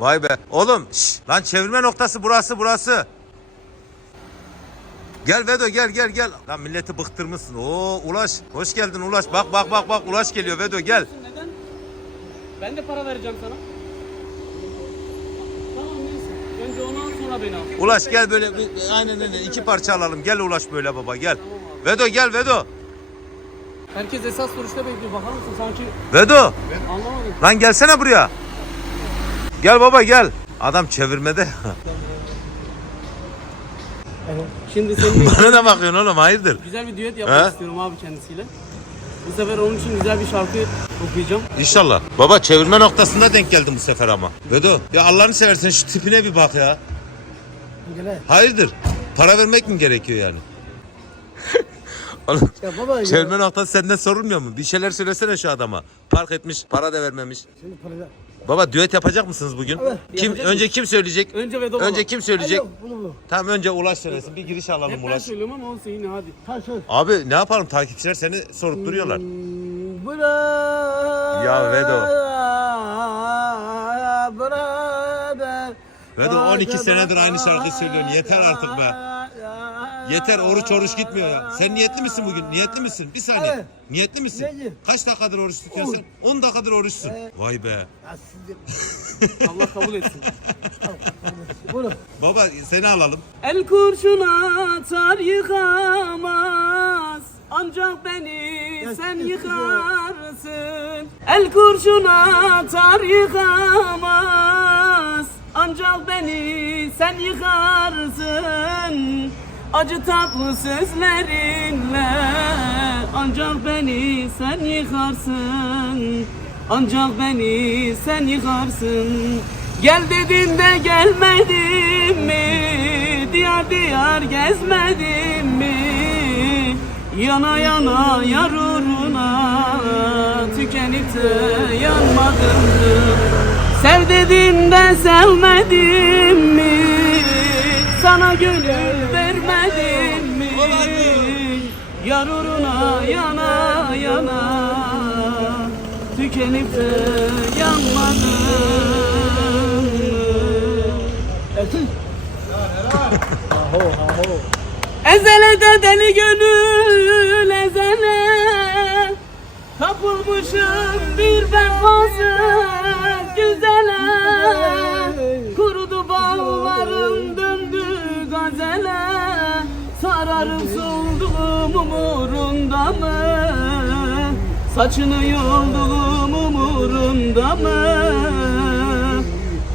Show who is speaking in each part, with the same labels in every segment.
Speaker 1: Vay be. Oğlum şş, lan çevirme noktası burası burası. Gel Vedo gel gel gel. Lan milleti bıktırmışsın. Oo Ulaş. Hoş geldin Ulaş. Bak bak bak bak Ulaş geliyor Vedo gel.
Speaker 2: Neden? Ben de para vereceğim sana. Tamam neyse. Önce onu al sonra beni al.
Speaker 1: Ulaş gel böyle bir- aynen öyle iki parça alalım. Gel Ulaş böyle baba gel. Vedo gel Vedo.
Speaker 2: Herkes esas duruşta bekliyor. Bakar mısın sanki
Speaker 1: Vedo.
Speaker 2: anlamadım.
Speaker 1: Lan gelsene buraya. Gel baba gel. Adam çevirmede.
Speaker 2: Evet. Şimdi seninle
Speaker 1: Bana ne bakıyorsun oğlum hayırdır?
Speaker 2: güzel bir düet yapmak
Speaker 1: He?
Speaker 2: istiyorum abi kendisiyle. Bu sefer onun için güzel bir şarkı okuyacağım.
Speaker 1: İnşallah. Baba çevirme noktasında denk geldim bu sefer ama. Vedo ya Allah'ını seversen şu tipine bir bak ya. Hayırdır? Para vermek mi gerekiyor yani? Oğlum
Speaker 2: Ya baba ya.
Speaker 1: çevirme noktası senden sorulmuyor mu? Bir şeyler söylesene şu adama. Park etmiş, para da vermemiş.
Speaker 2: Şimdi para
Speaker 1: Baba düet yapacak mısınız bugün?
Speaker 2: Evet.
Speaker 1: Kim
Speaker 2: Yapacak
Speaker 1: önce kim söyleyecek?
Speaker 2: Önce Vedo baba.
Speaker 1: Önce kim söyleyecek?
Speaker 2: bunu bunu.
Speaker 1: Tamam önce Ulaş söylesin. Bir giriş alalım
Speaker 2: Hep ben
Speaker 1: Ulaş.
Speaker 2: söylüyorum ama olsun yine hadi. Ha söz.
Speaker 1: Abi ne yapalım takipçiler seni sorup duruyorlar.
Speaker 2: Bırak.
Speaker 1: Ya Vedo.
Speaker 2: Bırak.
Speaker 1: Vedo 12 senedir aynı şarkıyı söylüyorsun. Yeter artık be. Yeter oruç oruç gitmiyor ya. Sen niyetli misin bugün? Niyetli misin? Bir saniye.
Speaker 2: Evet.
Speaker 1: Niyetli misin?
Speaker 2: Niyetliyim.
Speaker 1: Kaç dakikadır oruç tutuyorsun? 10 dakikadır oruçsun. Vay be.
Speaker 2: Allah kabul etsin. Buyurun.
Speaker 1: Baba seni alalım.
Speaker 2: El kurşun atar yıkamaz Ancak beni sen yıkarsın El kurşun atar yıkamaz Ancak beni sen yıkarsın Acı tatlı sözlerinle Ancak beni sen yıkarsın Ancak beni sen yıkarsın Gel dedin de gelmedin mi? Diyar diyar gezmedin mi? Yana yana yar uğruna Tükenip de yanmadın mı? Sev dedin de sevmedin mi? Sana gönül vermedim mi? Yar uğruna yana yana Tükenip de yanmadın Ezele de deli gönül ezele. Kapılmışım bir vefasız Sararım solduğum umurunda mı? Saçını yolduğum umurunda mı?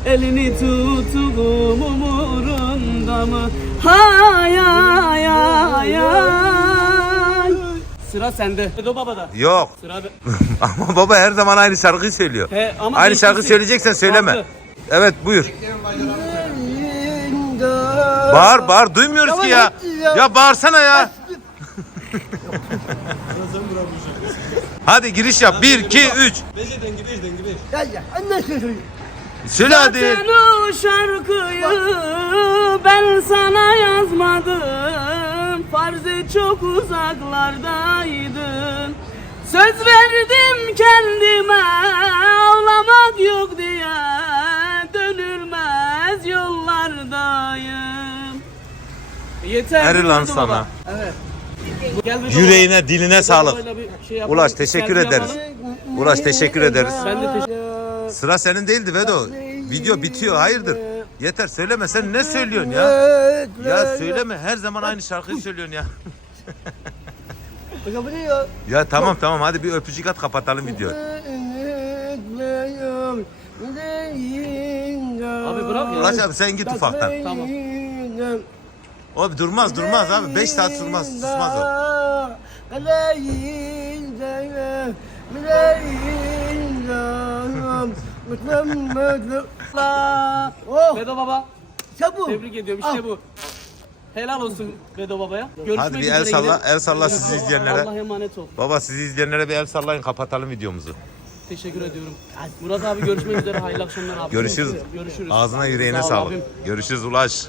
Speaker 2: Elini tuttuğum umurunda mı? Hay hay hay hay Sıra sende. Edo Baba'da.
Speaker 1: Yok.
Speaker 2: Sıra be-
Speaker 1: Ama baba her zaman aynı şarkıyı söylüyor.
Speaker 2: He, ama
Speaker 1: aynı şarkı söyleyeceksen söyleme.
Speaker 2: Farklı.
Speaker 1: Evet buyur. Bağır bağır duymuyoruz ki ya. Ya bağırsana ya. Hadi giriş yap. 1 2 3.
Speaker 3: Ya ya anne söylüyor.
Speaker 1: Söyle hadi.
Speaker 2: Sen o şarkıyı ben sana yazmadım Farz çok uzaklardaydın Söz verdim kendime ağlamak yok diye yollardayım Yeter.
Speaker 1: Eri lan sana.
Speaker 2: baba. Evet. Gel bir
Speaker 1: Yüreğine diline sağlık.
Speaker 2: Bir şey yapalım.
Speaker 1: Ulaş teşekkür
Speaker 2: Selfie
Speaker 1: ederiz.
Speaker 2: yapalım.
Speaker 1: Ulaş teşekkür ederiz.
Speaker 2: Ben de teşekkür
Speaker 1: Sıra senin değildi Vedo. Video bitiyor hayırdır? Yeter söyleme sen ne söylüyorsun ya? Ya söyleme her zaman aynı şarkıyı söylüyorsun ya.
Speaker 3: Hocam bu ne ya?
Speaker 1: Ya tamam tamam hadi bir öpücük at kapatalım videoyu.
Speaker 2: Abi bırak ya.
Speaker 1: Ulaş abi sen git ufaktan.
Speaker 2: Tamam.
Speaker 1: Abi durmaz durmaz abi 5 saat sürmez susmaz o.
Speaker 3: Oh.
Speaker 2: Bedo Baba
Speaker 3: Çabuk.
Speaker 2: tebrik ediyorum işte bu. Helal olsun Bedo Baba'ya. Görüşmek
Speaker 1: Hadi bir el
Speaker 2: üzere
Speaker 1: salla,
Speaker 2: yine.
Speaker 1: el salla sizi izleyenlere.
Speaker 2: Allah'a emanet ol.
Speaker 1: Baba sizi izleyenlere bir el sallayın kapatalım videomuzu.
Speaker 2: Teşekkür ediyorum. Murat abi görüşmek üzere. Hayırlı akşamlar abi.
Speaker 1: Görüşürüz.
Speaker 2: Görüşürüz.
Speaker 1: Ağzına yüreğine
Speaker 2: Sağ ol
Speaker 1: sağlık.
Speaker 2: abim.
Speaker 1: Görüşürüz Ulaş.